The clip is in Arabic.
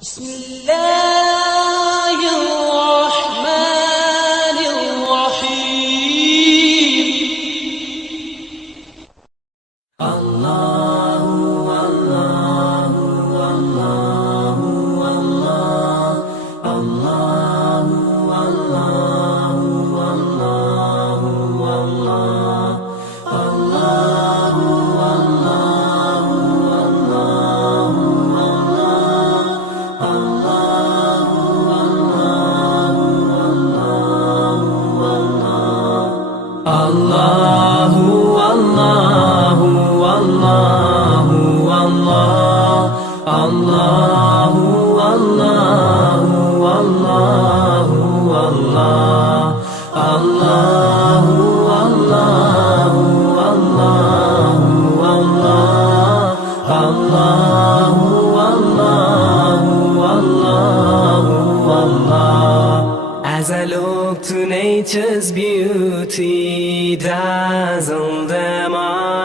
بسم الله الرحمن الرحيم. الله الله الله الله الله الله الله الله Allahu Allahu Allahu Allahu Allahu Allahu Allahu Allahu As I look to nature's beauty, dazzled am I.